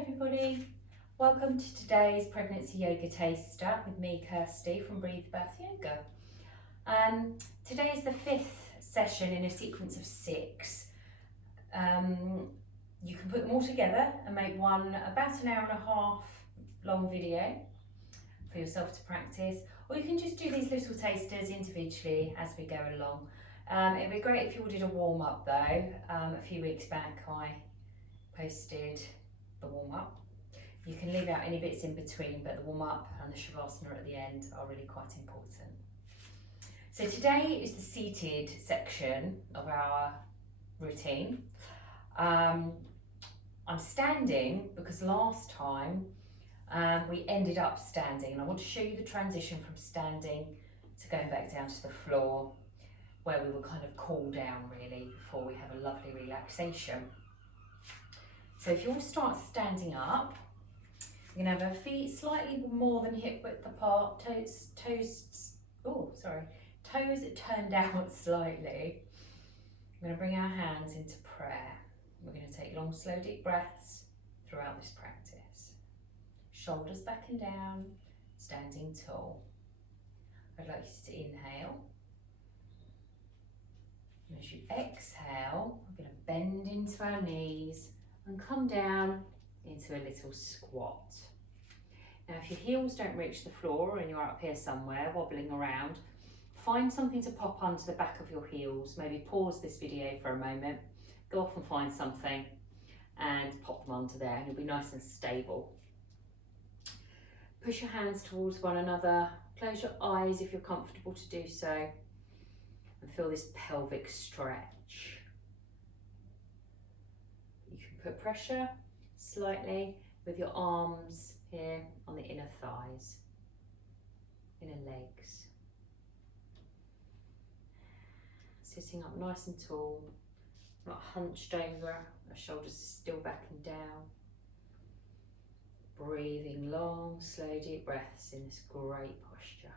everybody, welcome to today's pregnancy yoga taster with me, Kirsty from Breathe Birth Yoga. Today is the 5th session in a sequence of 6. You can put them all together and make one about an hour and a half long video for yourself to practice, or you can just do these little tasters individually as we go along. It'd be great if you all did a warm-up though. A few weeks back I posted the warm-up. You can leave out any bits in between, but the warm-up and the savasana at the end are really quite important. So today is the seated section of our routine. I'm standing because last time we ended up standing, and I want to show you the transition from standing to going back down to the floor, where we will kind of cool down really before we have a lovely relaxation. So if you all start standing up, you're going to have our feet slightly more than hip width apart, toes turned out slightly. We're going to bring our hands into prayer. We're going to take long, slow, deep breaths throughout this practice. Shoulders back and down, standing tall. I'd like you to inhale. And as you exhale, we're going to bend into our knees and come down into a little squat. Now if your heels don't reach the floor and you're up here somewhere wobbling around, find something to pop onto the back of your heels. Maybe pause this video for a moment, go off and find something and pop them onto there, and you'll be nice and stable. Push your hands towards one another, close your eyes if you're comfortable to do so, and feel this pelvic stretch. You can put pressure slightly with your arms here on the inner thighs, inner legs. Sitting up nice and tall, not hunched over, our shoulders still back and down. Breathing long, slow, deep breaths in this great posture.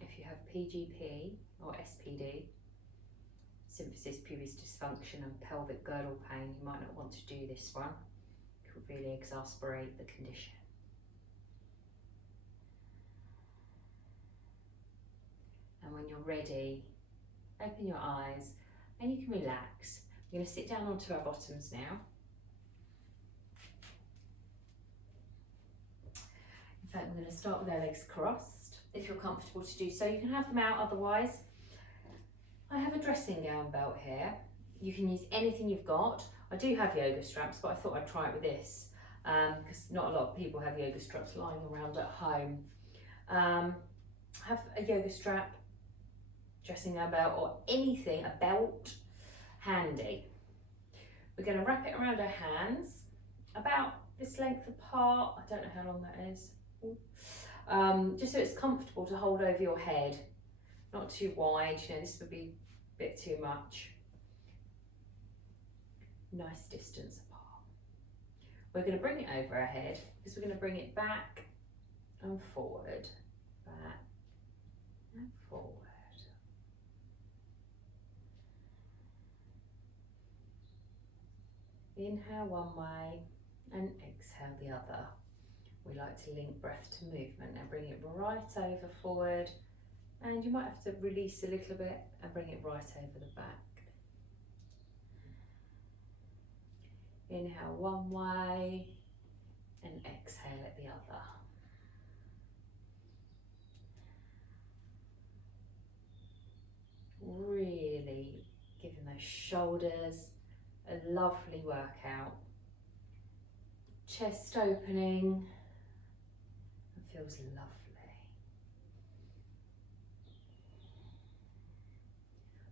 If you have PGP or SPD, symphysis pubis dysfunction and pelvic girdle pain, you might not want to do this one. It could really exacerbate the condition. And when you're ready, open your eyes and you can relax. We're going to sit down onto our bottoms now. In fact, we're going to start with our legs crossed. If you're comfortable to do so, you can have them out, otherwise I have a dressing gown belt here. You can use anything you've got. I do have yoga straps, but I thought I'd try it with this because not a lot of people have yoga straps lying around at home. Have a yoga strap, dressing gown belt, or anything, a belt, handy. We're going to wrap it around our hands, about this length apart. I don't know how long that is. Just so it's comfortable to hold over your head, not too wide. You know, this would be a bit too much. Nice distance apart. We're going to bring it over our head because we're going to bring it back and forward, back and forward. Inhale one way and exhale the other. We like to link breath to movement. Now bring it right over forward, and you might have to release a little bit and bring it right over the back. Inhale one way and exhale at the other. Really giving those shoulders a lovely workout. Chest opening, it feels lovely.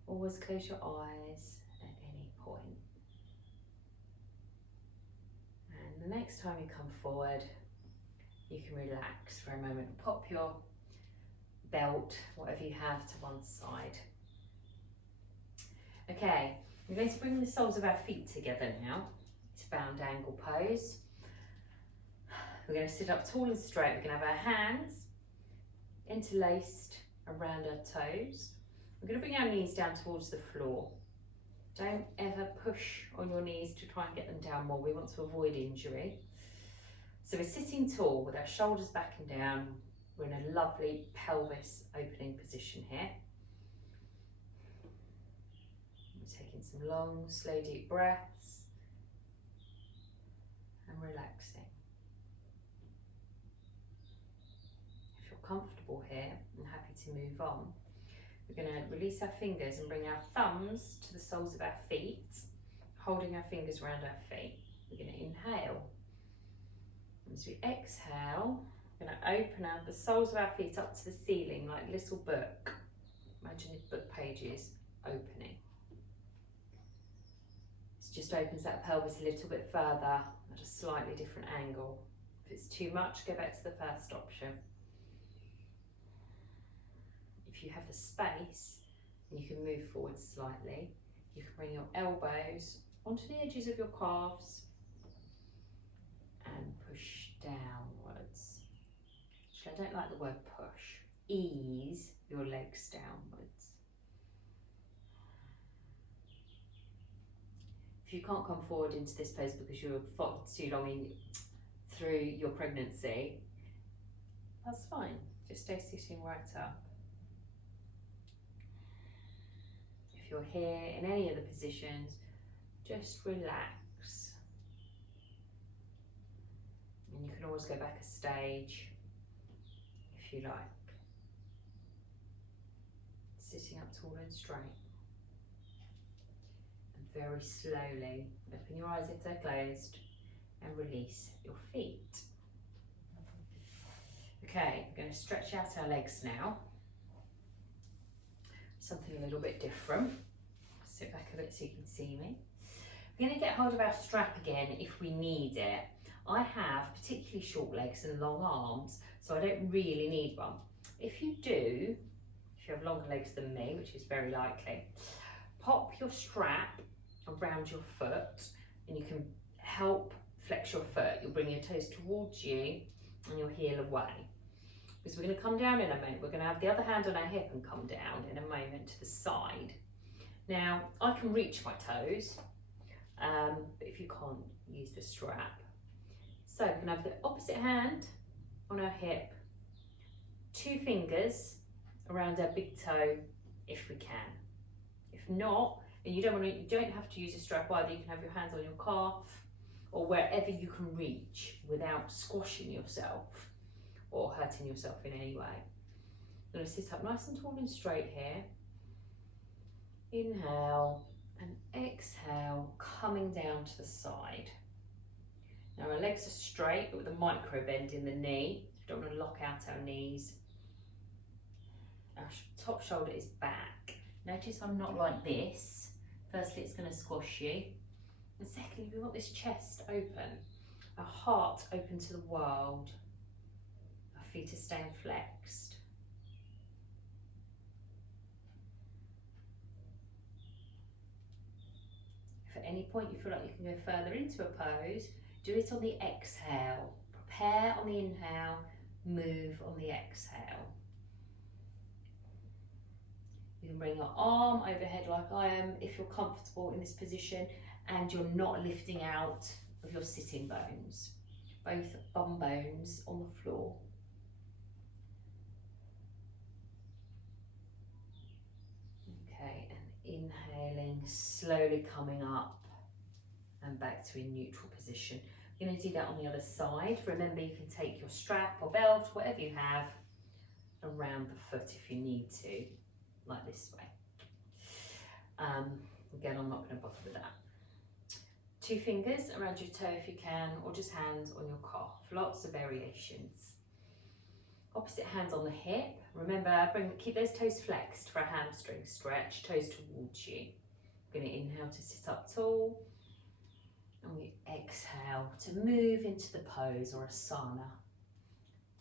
Always close your eyes at any point. And the next time you come forward, you can relax for a moment. Pop your belt, whatever you have, to one side. Okay. We're going to bring the soles of our feet together now. It's a bound angle pose. We're going to sit up tall and straight. We're going to have our hands interlaced around our toes. We're going to bring our knees down towards the floor. Don't ever push on your knees to try and get them down more. We want to avoid injury. So we're sitting tall with our shoulders back and down. We're in a lovely pelvis opening position here. We're taking some long, slow, deep breaths and relaxing. If you're comfortable here and happy to move on, we're going to release our fingers and bring our thumbs to the soles of our feet, holding our fingers around our feet. We're going to inhale. As we exhale, we're going to open out the soles of our feet up to the ceiling like a little book. Imagine the book pages opening. This just opens that pelvis a little bit further at a slightly different angle. If it's too much, go back to the first option. If you have the space, you can move forward slightly. You can bring your elbows onto the edges of your calves and push downwards. Actually, I don't like the word push. Ease your legs downwards. If you can't come forward into this pose because you're too long through your pregnancy, that's fine. Just stay sitting right up. If you're here in any of the positions, just relax. And you can always go back a stage if you like. Sitting up tall and straight. And very slowly open your eyes if they're closed and release your feet. Okay, we're going to stretch out our legs now. Something a little bit different. Sit back a bit so you can see me. We're going to get hold of our strap again if we need it. I have particularly short legs and long arms, so I don't really need one. If you do, if you have longer legs than me, which is very likely, pop your strap around your foot and you can help flex your foot. You'll bring your toes towards you and your heel away. Because we're going to come down in a moment. We're going to have the other hand on our hip and come down in a moment to the side. Now, I can reach my toes, but if you can't, use the strap. So we're going to have the opposite hand on our hip, 2 fingers around our big toe if we can. If not, and you don't have to use a strap either, you can have your hands on your calf or wherever you can reach without squashing yourself or hurting yourself in any way. I'm going to sit up nice and tall and straight here. Inhale and exhale, coming down to the side. Now our legs are straight but with a micro bend in the knee. We don't want to lock out our knees. Our top shoulder is back. Notice I'm not like this. Firstly, it's going to squash you. And secondly, we want this chest open. Our heart open to the world. Our feet are staying flexed. If at any point you feel like you can go further into a pose, do it on the exhale. Prepare on the inhale, move on the exhale. You can bring your arm overhead like I am if you're comfortable in this position and you're not lifting out of your sitting bones. Both bum bones on the floor. Okay, and inhaling, slowly coming up and back to a neutral position. You're going to do that on the other side. Remember, you can take your strap or belt, whatever you have, around the foot if you need to, like this way. Again, I'm not going to bother with that. 2 fingers around your toe if you can, or just hands on your calf. Lots of variations. Opposite hands on the hip. Remember, keep those toes flexed for a hamstring stretch, toes towards you. We're going to inhale to sit up tall. And we exhale to move into the pose or asana.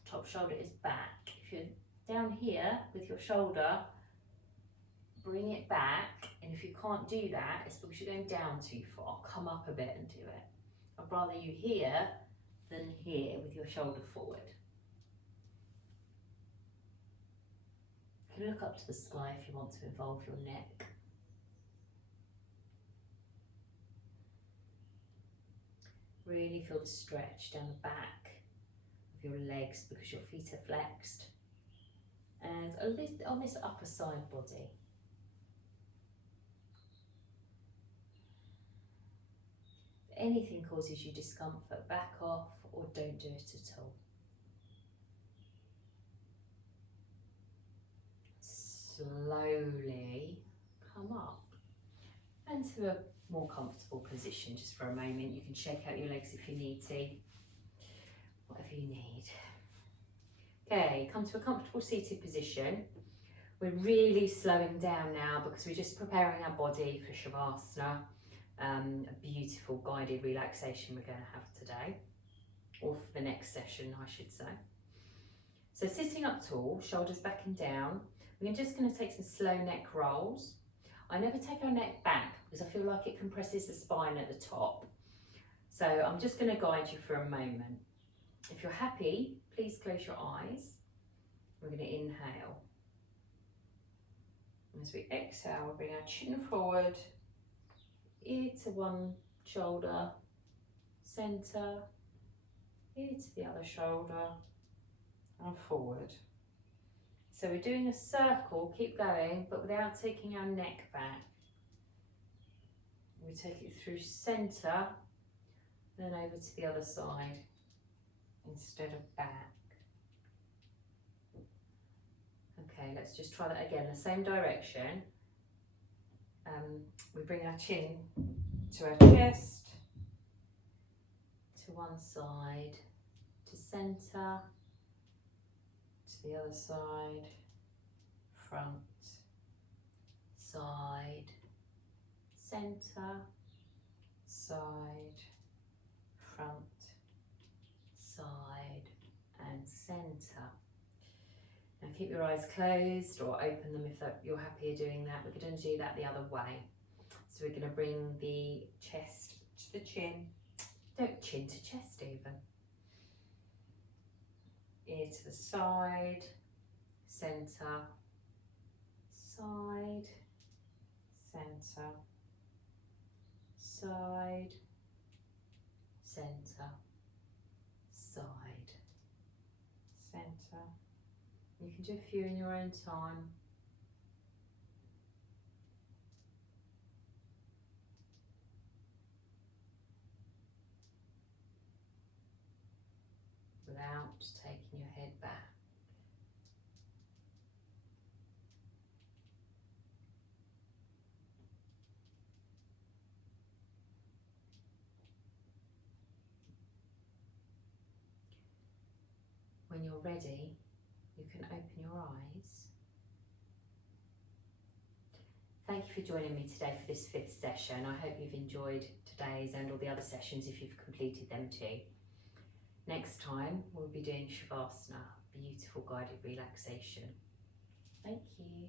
Top shoulder is back. If you're down here with your shoulder, bring it back. And if you can't do that, it's because you're going down too far. Come up a bit and do it. I'd rather you here than here with your shoulder forward. You can look up to the sky if you want to involve your neck. Really feel the stretch down the back of your legs because your feet are flexed, and a little on this upper side body. If anything causes you discomfort, back off or don't do it at all. Slowly come up into a more comfortable position just for a moment. You can shake out your legs if you need to, whatever you need. Okay, come to a comfortable seated position. We're really slowing down now because we're just preparing our body for Shavasana, a beautiful guided relaxation we're going to have today, or for the next session, I should say. So sitting up tall, shoulders back and down, we're just going to take some slow neck rolls. I never take our neck back because I feel like it compresses the spine at the top. So I'm just going to guide you for a moment. If you're happy, please close your eyes. We're going to inhale. As we exhale, we'll bring our chin forward, ear to one shoulder, centre, ear to the other shoulder, and forward. So we're doing a circle, keep going, but without taking our neck back. We take it through centre, then over to the other side, instead of back. Okay, let's just try that again, the same direction. We bring our chin to our chest, to one side, to centre, to the other side, front, side, centre, side, front, side, and centre. Now keep your eyes closed or open them if you're happier doing that. We're going to do that the other way. So we're going to bring the chest to the chin, chin to chest even. Ear to the side, centre, side, centre, side, centre, side, centre. You can do a few in your own time. Without taking your head back. When you're ready, you can open your eyes. Thank you for joining me today for this 5th session. I hope you've enjoyed today's and all the other sessions if you've completed them too. Next time we'll be doing Shavasana, beautiful guided relaxation. Thank you.